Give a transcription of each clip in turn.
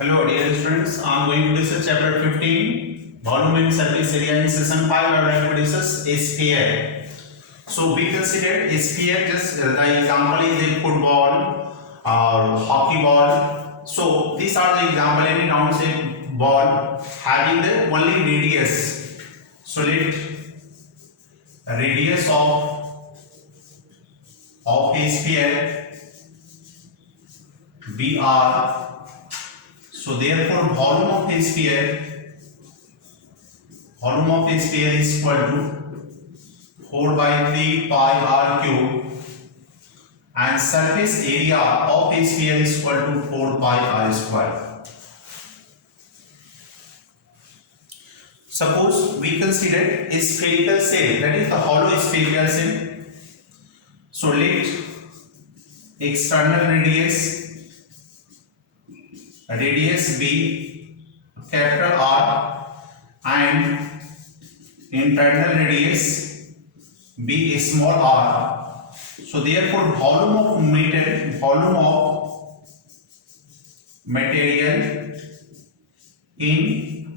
Hello dear students, I am going to discuss chapter 15, volume and surface area. In session 5 I would like to discuss a sphere. So we consider a sphere, just the example is a football or hockey ball. So these are the example. Any round shape ball having the only radius. So let radius of a sphere be r. So therefore volume of a sphere is equal to 4 by 3 pi r cube, and surface area of a sphere is equal to 4 pi r square. Suppose we consider a spherical shell, that is the hollow spherical shell. So let external radius be capital R and internal radius be small r. So therefore volume of material in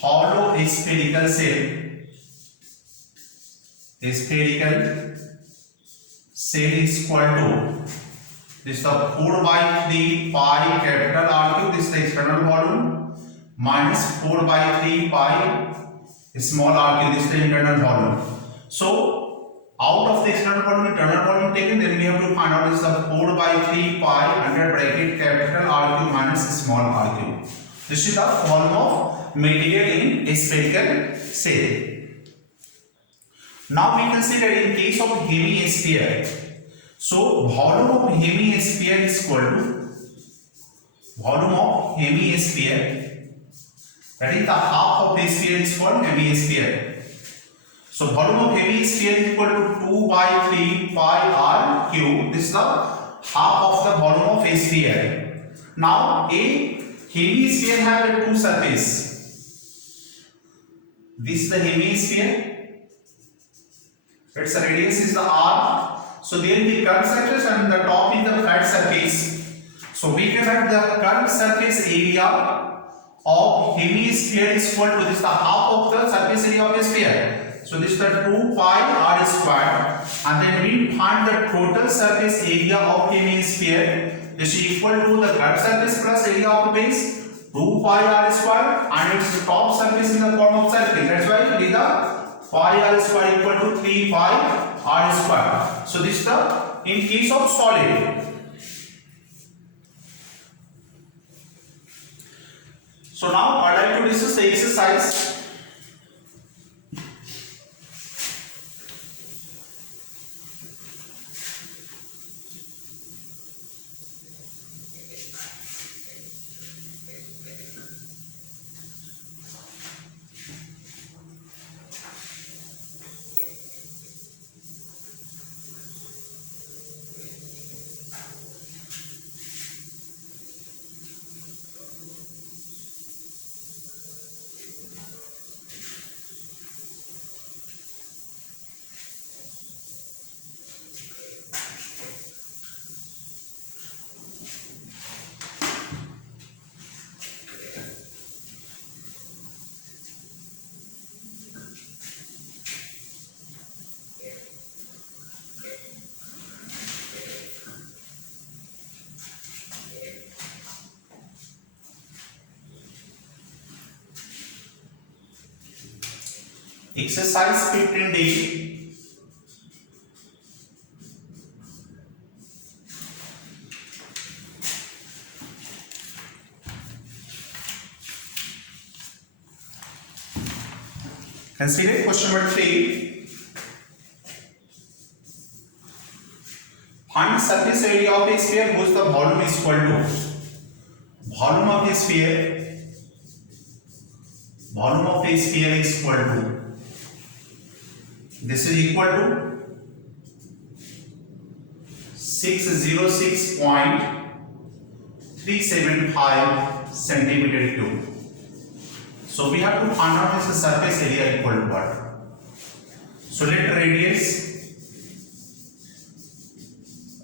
hollow spherical shell is equal to this is the 4 by 3 pi capital R cube, this is the external volume, minus 4 by 3 pi small r cube, this is the internal volume. So out of the external volume, internal volume taken, then we have to find out this is the 4 by 3 pi under bracket capital R cube minus small r cube. This is the volume of material in a spherical shell. Now we consider in case of hemisphere. So volume of hemisphere is equal to that is the half of a sphere is called hemisphere. So volume of hemisphere is equal to 2 by 3 pi r cube. This is the half of the volume of a sphere. Now a hemisphere has two surfaces. This is the hemisphere. Its radius is the r. So there will be curved surface and the top is the flat surface. So we can have the curved surface area of hemisphere is equal to this the half of the surface area of a sphere. So this is the 2 pi r square, and then we find the total surface area of hemisphere. This is equal to the curved surface plus area of the base 2 pi r square, and its top surface in the form of circle. That's why it is the pi r square equal to 3 pi r square. So this is the in case of solid. So now I would like to discuss the exercise. Exercise 15D. Consider question number 3. Find surface area of a sphere whose the volume is equal to volume of a sphere is equal to this is equal to 606.375 centimeter cube. So we have to find out this surface area equal to what? So let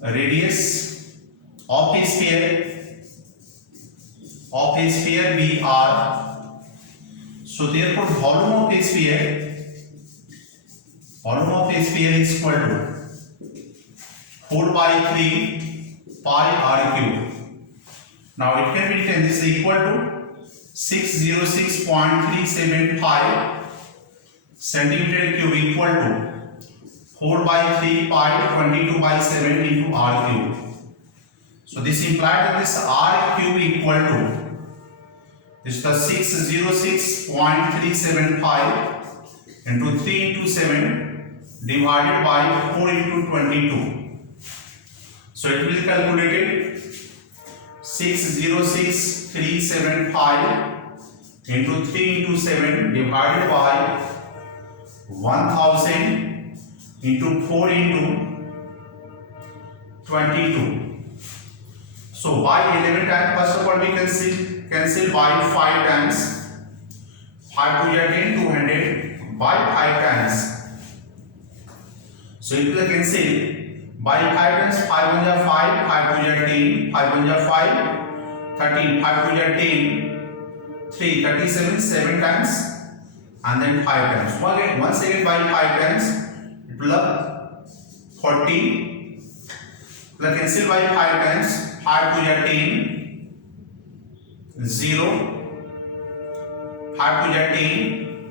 radius of a sphere of a sphere be R. So therefore volume of a sphere is equal to 4 by 3 pi r cube. Now it can be written this is equal to 606.375 centimeter cube equal to 4 by 3 pi 22 by 7 into r cube. So this implies that this r cube equal to this is the 606.375 into 3 into 7 divided by 4 into 22. So it will be calculated 606.375 into 3 into 7 divided by 1000 into 4 into 22. So by 11 times, first of all we cancel by 5 times. 5 to 10, 200 by 5 times. So it will cancel by 5 times. 5 1 5, 5 to 10, 5 1 5, 13, 5 to 10, 3, 37, 7 times, and then 5 times. Once again by 5 times, it will have 40. The cancel by 5 times. 5 to 10, 0, 5 to 10,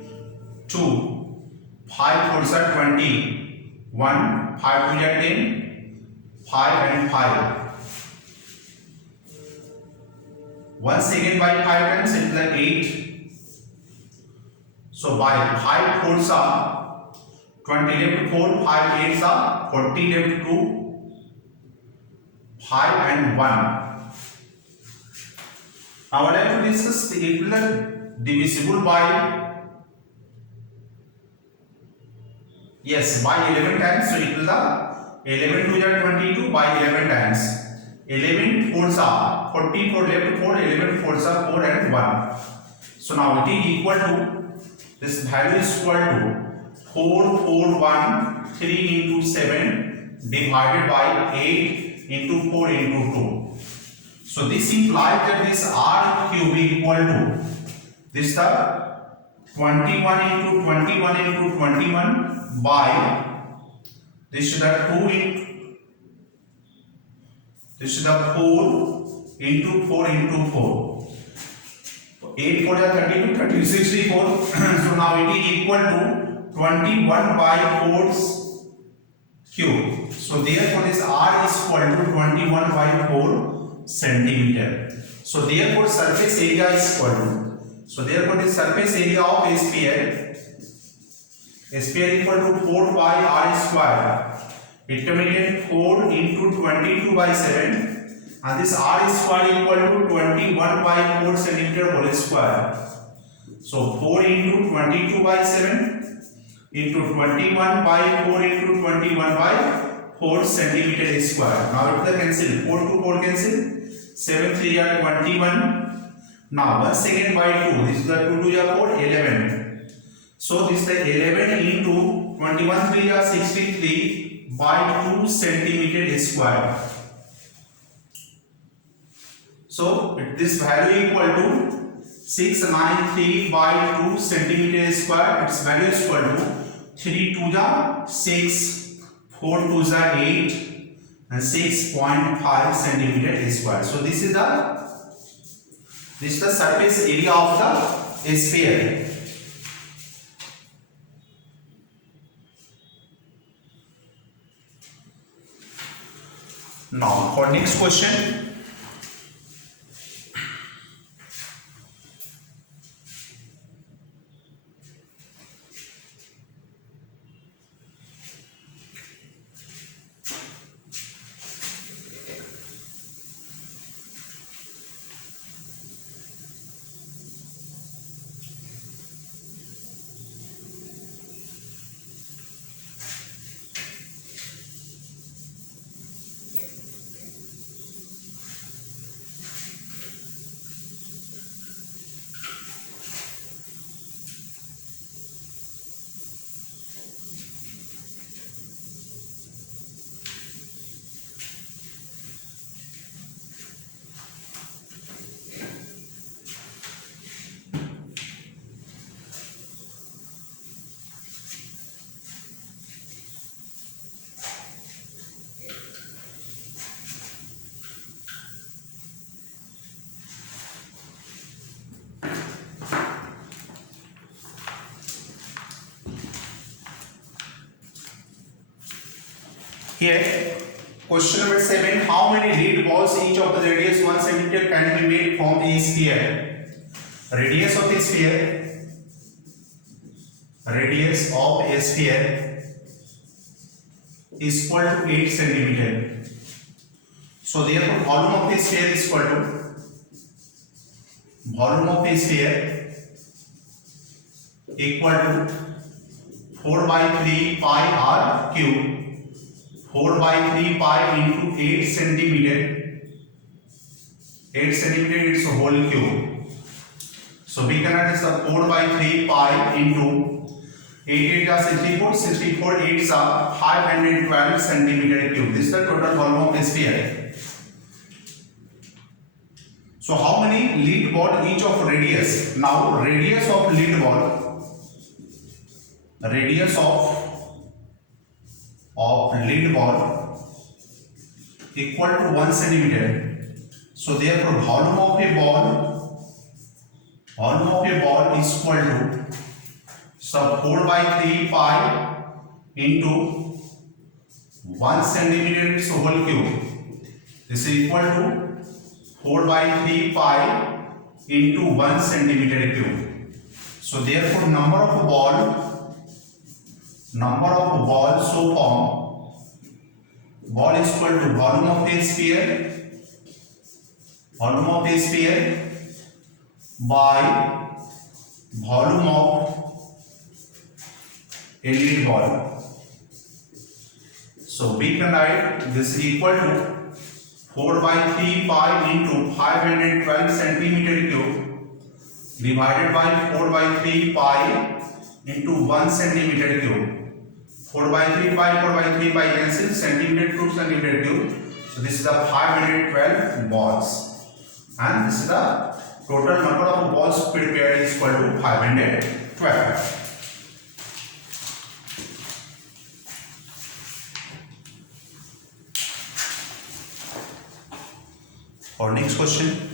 2, 5 4s are 20, 1, 5 to 10, 5 and 5. Once again by 5 times it is 8. So by 5 4s are 20 left 4, 5 8s are 40 left 2, 5 and 1. Now what I have to discuss the equivalent divisible by by 11 times. So it will the 11 to the 22 by 11 times. 11 4s are 40 4 left 4, 11 4s are 4 and 1. So now it is equal to this value is equal to 441 3 into 7 divided by 8 into 4 into 2. So this implies that this r cube equal to this the 21 into 21 into 21 by this is the 2 into this is the 4 into 4 into 4. 8 4 is 32, 30 64. So now it is equal to 21 by 4's cube. So therefore this r is equal to 21 by 4 centimeter. So therefore surface area is equal to. So therefore the surface area of a sphere equal to 4 by r square. It can be written 4 into 22 by 7. And this r square equal to 21 by 4 centimeter whole square. So 4 into 22 by 7 into 21 by 4 into 21 by 4 centimeter square. Now it will cancel. 4 to 4 cancel. 7 3 are 21. Now once again by 2. This is the 2 to the 4 11. So this is the 11 into 21 3 are 63 by 2 centimeter square. So this value equal to 693 by 2 centimeter square. Its value is equal to 3 to the 6, 4 to the 8 and 6.5 centimeter square. So this is the surface area of the sphere. Now for next question. Here, question number 7. How many lead balls each of the radius 1 cm can be made from a sphere? Radius of a sphere. Radius of a sphere is equal to 8 cm. So therefore, volume of the sphere is equal to volume of the sphere equal to 4 by 3 pi r cube. 4 by 3 pi into 8 centimeter. 8 centimeter is a whole cube. So we can write this 4 by 3 pi into 8 is 64, 64 8 is 512 centimeter cube. This is the total volume of the sphere. So how many lead ball each of radius? Now radius of lead ball, radius of lead ball equal to 1 centimeter. So therefore volume of a ball is equal to sub 4 by 3 pi into 1 centimeter is whole cube. This is equal to 4 by 3 pi into 1 centimeter cube. So therefore number of ball so form, ball is equal to volume of a sphere by volume of a lead ball. So we can write this is equal to 4 by 3 pi into 512 centimeter cube divided by 4 by 3 pi into 1 centimeter cube. 4 by 3 pi, 4 by 3 pi cancel, centimeter to centimeter cube. So this is the 512 balls, and this is the total number of balls prepared is equal to 512. For next question.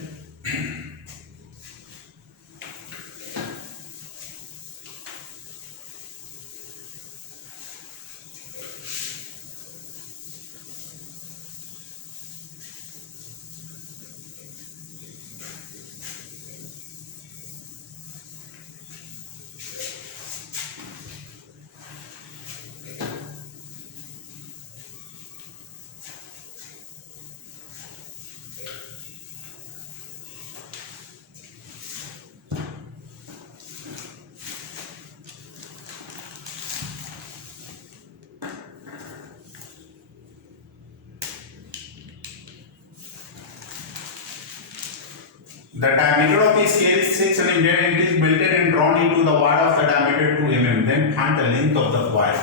The diameter of a sphere is 6 mm. It is built and drawn into the wire of the diameter 2 mm. Then find the length of the wire.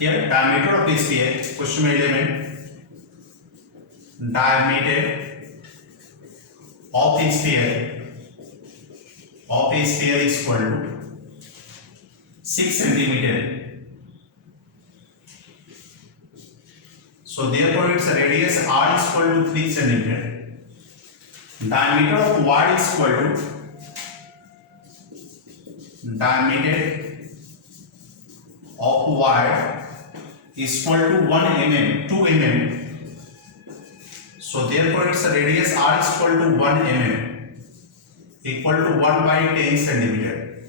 Here, diameter of a sphere. Question 11. Diameter of a sphere is equal to 6 cm. So therefore, its radius r is equal to 3 cm. Diameter of wire is equal to diameter of wire is equal to 1 mm, 2 mm. So therefore its radius r is equal to 1 mm, equal to 1 by 10 centimeter.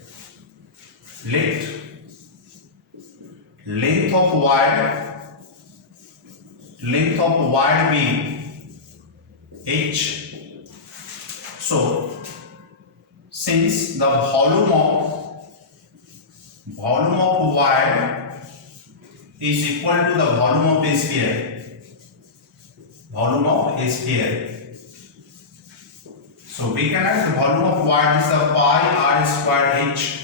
Length of wire being h. So since the volume of wire is equal to the volume of a sphere, so we can write the volume of wire is the pi r square h.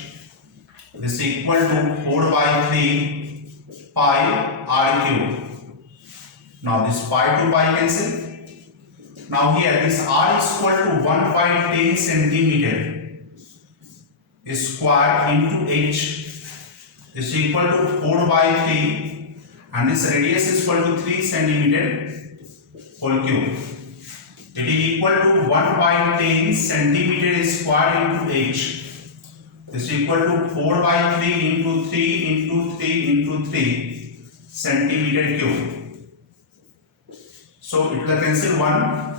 This is equal to 4 by 3 pi r cube. Now this pi to pi cancel. Now here this r is equal to 1 by 10 centimeter square into h. This is equal to 4 by 3 and this radius is equal to 3 centimeter whole cube. It is equal to 1 by 10 centimeter square into h. This is equal to 4 by 3 into 3 into 3 into 3 centimeter cube. So it will cancel 1.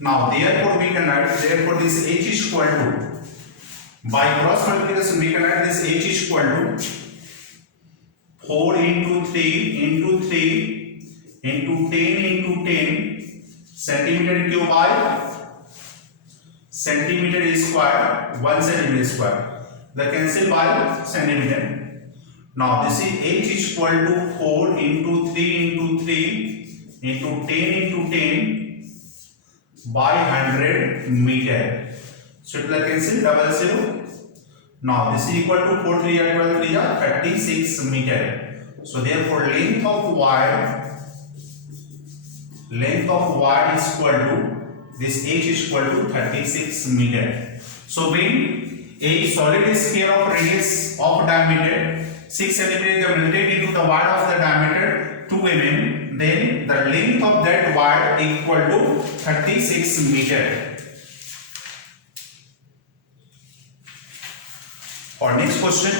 Now therefore we can write, therefore this h is equal to, by cross multiplication we can write this h is equal to 4 into 3 into 3 into 10 into 10 centimeter cube by centimeter square 1 centimeter square. The cancel by centimeter. Now this is h is equal to 4 into 3 into 3 into 10 into 10 by 100 meter. So it will cancel double 0. Now this is equal to 4 3 are 12 3 are 36 meter. So therefore length of wire is equal to this h is equal to 36 meter. So when a solid sphere of radius of diameter 6 cm is melted into the wire of the diameter 2 mm, then the length of that wire equal to 36 meter. For next question.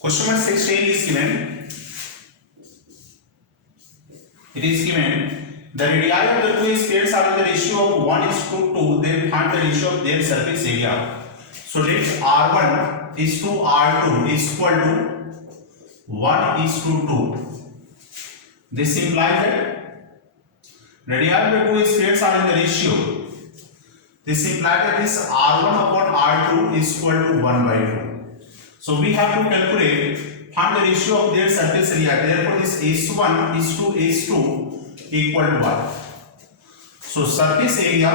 Question number 16 is given. It is given the radii of the two spheres are in the ratio of 1:2. Then find the ratio of their surface area. So let R1 is to R2 is equal to 1:2. This implies that radii of the two spheres are in the ratio. This implies that this R1 upon R2 is equal to 1/2. So we have to calculate, find the ratio of their surface area. Therefore this S1 is to S2 equal to 1. So surface area,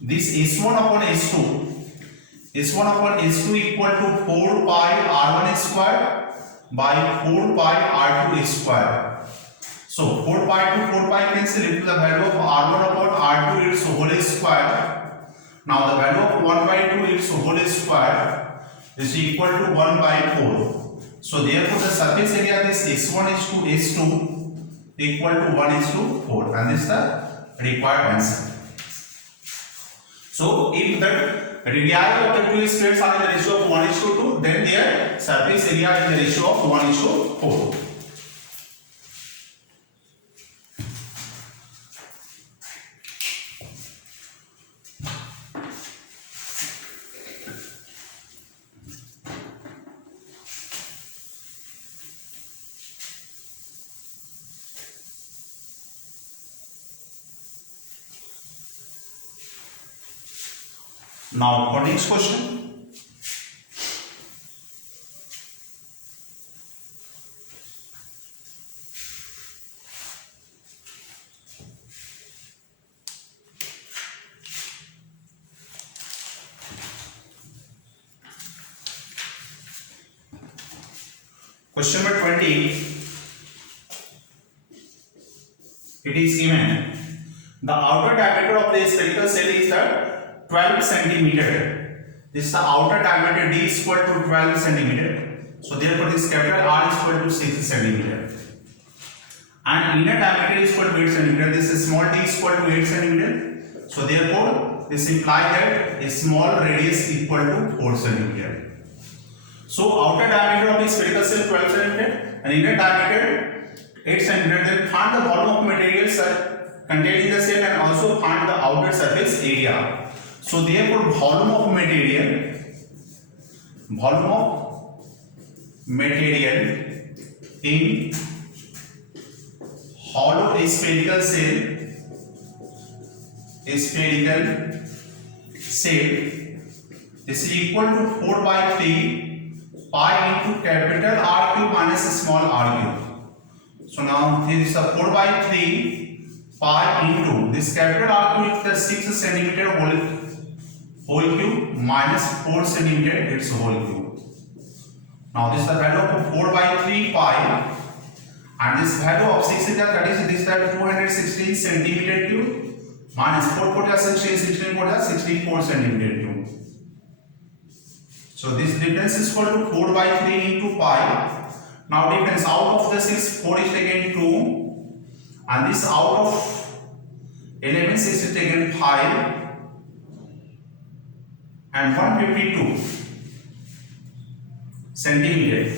this S1 upon S2 equal to 4 pi R1 square by 4 pi R2 square. So 4 pi to 4 pi cancel into the value of R1 upon R2 its whole square. Now the value of 1/2 its whole square is equal to 1/4. So therefore the surface area this S1 is to S2 equal to 1:4, and this is the required answer. So if the radii of the two spheres are in the ratio of 1:2, then their surface area is in the ratio of 1:4. Now for next question. Question number 20. It is given the outer diameter of the spherical cell is the 12 centimeter. This is the outer diameter D is equal to 12 centimeter. So therefore this capital R is equal to 6 centimeter. And inner diameter is equal to 8 centimeter. This is small d is equal to 8 centimeter. So therefore this implies that a small radius equal to 4 centimeter. So outer diameter of the spherical cell 12 centimeter and inner diameter 8 centimeter. Then find the volume of materials contained in the cell and also find the outer surface area. So therefore volume of material volume of material in hollow spherical cell this is equal to 4 by 3 pi into capital R cube minus small r cube. So now here is a 4 by 3 pi into this capital R cube plus 6 centimeter whole cube minus 4 centimeter its whole cube. Now this is the value of 4 by 3 pi and this value of 6 is the 216 centimeter cube minus 4 4 64 centimeter cube. So this difference is equal to 4 by 3 into pi. Now difference out of the 6, 4 is taken 2 and this out of 11, 6 is taken 5 and 152 centimeter.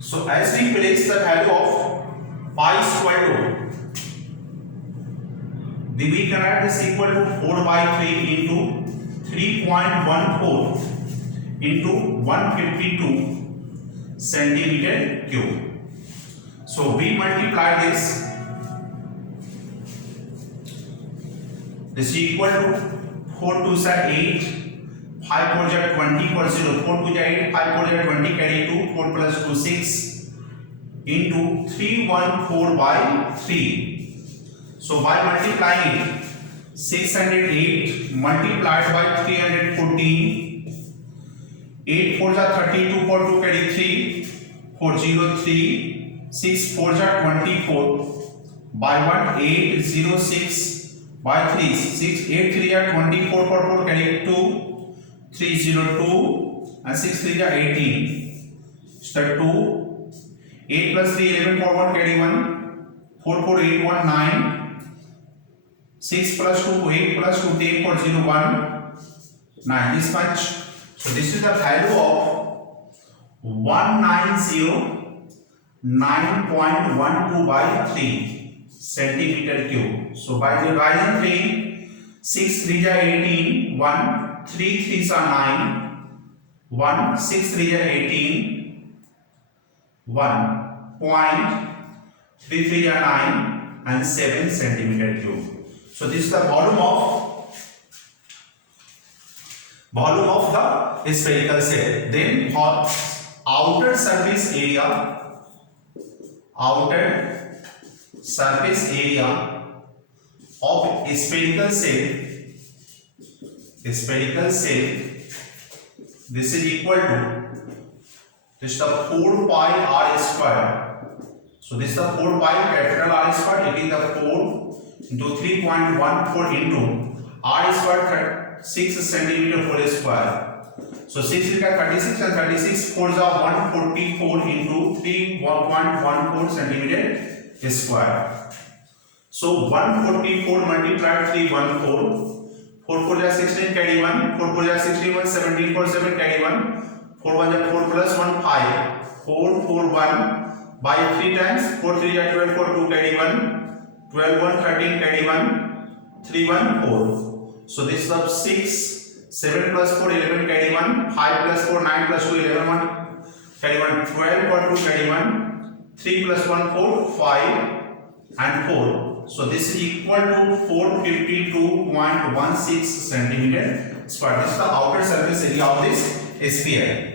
So as we place the value of pi is equal to, we can write this equal to 4 by 3 into 3.14 into 152 centimeter cube. So we multiply this is equal to 4 2 is 8, 5 4 is 20 for 0, 4 2 is 8, 5 4 is 20 carry 2, 4 plus 2 6 into 314 by 3. So by multiplying it, 608 multiplied by 314, 8 4 is 32, 4 2 carry 3, 4 0 3, 6 4 is 24 by 1 8 0 6 by 3, 6 8 3 is 24, 4 4 carry 2, 3 0 2 and 6 3 is 18. Start 2 8 plus 3 11 4 1 carry 1 4 4 8 1 9 6 plus 2 8 plus 2 10 4 0 1 9 this much. So this is the value of 190.9.12 by 3 centimeter cube. So by dividing 3, 6 3 is 18, 1 3 3s are 9, 1 6 3 is 18, 1.33 are 9 and 7 centimeter cube. So this is the volume of the spherical cell. Then for outer surface area of spherical cell, this is equal to this is the 4 pi r square. So this is the 4 pi capital R square. It is the 4 into 3.14 into r square 6 centimeter whole square. So 6 is 36 and 36 4s are 144 into 3.14 centimeter square. So 144 multiplied 314, 4 4 is 16 carry 1, 4 4 is 61, 17 4 7 carry 1. 4 1 is 4 plus 1 5, 4 4 1 by 3 times 4 3 is 12 4 2 carry 1, 12 1 13 carry 1, 3 1 4. So this is of 6, 7 plus 4 11 carry 1, 5 plus 4 9 plus 2 11 1 carry 1, 12 1 2 carry 1, 3 plus 1 4 5 and 4. So this is equal to 452.16 centimeter square. This is the outer surface area of this sphere.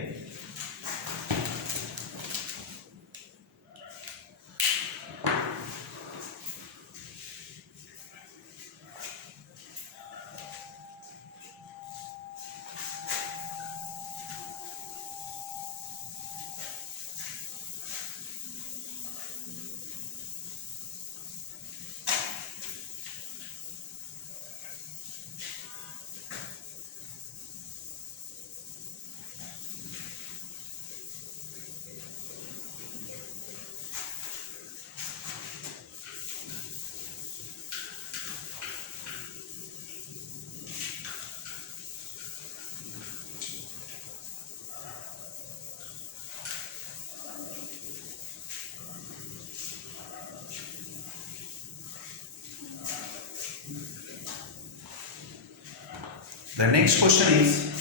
The next question is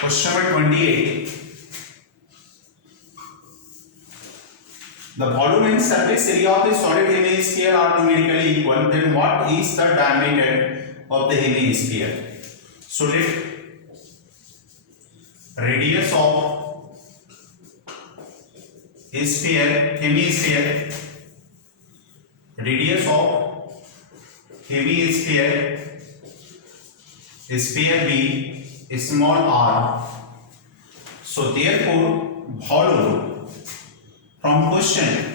question number 28. The volume and surface area of the solid hemisphere are numerically equal. Then what is the diameter of the hemisphere? So let radius of hemisphere, radius of hemisphere, sphere be small r. So therefore volume from question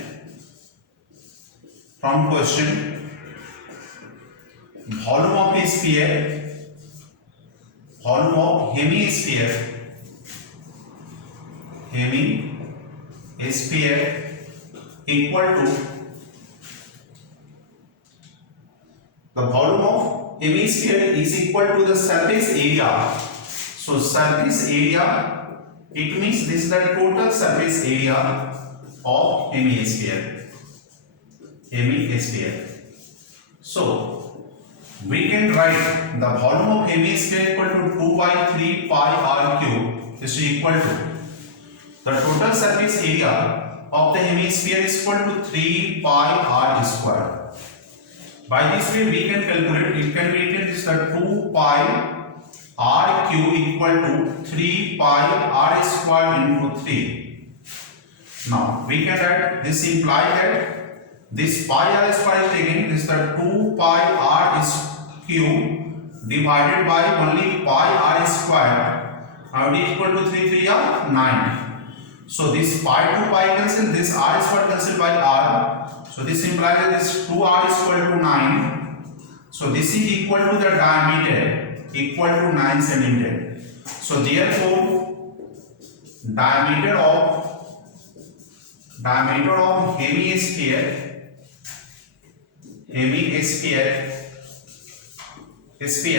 volume of a sphere, volume of hemisphere equal to the volume of hemisphere is equal to the surface area. So surface area, it means this is the total surface area of hemisphere. So we can write the volume of hemisphere equal to 2 by 3 pi r cube is equal to the total surface area of the hemisphere is equal to 3 pi r square. By this way we can calculate, it can be written as the 2 pi r cube equal to 3 pi r square into 3. Now we can write this imply that this pi r square is taken, this is the 2 pi r cube divided by only pi r square. Now it is equal to 3 3 are 9. So this pi to pi cancel, this r square cancel by r. So this implies that this 2r is equal to 9. So this is equal to the diameter equal to 9 centimeter. So therefore diameter of hemisphere this d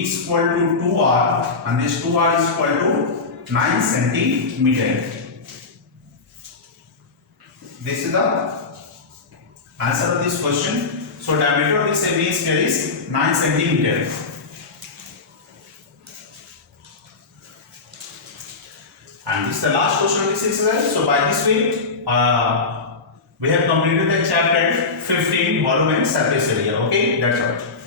is equal to 2r and this 2r is equal to 9 centimeter. This is the answer of this question. So diameter of this hemisphere is 9 centimeter. And this is the last question of this exercise. So by this way, we have completed the chapter 15 volume and surface area. Okay, that's all.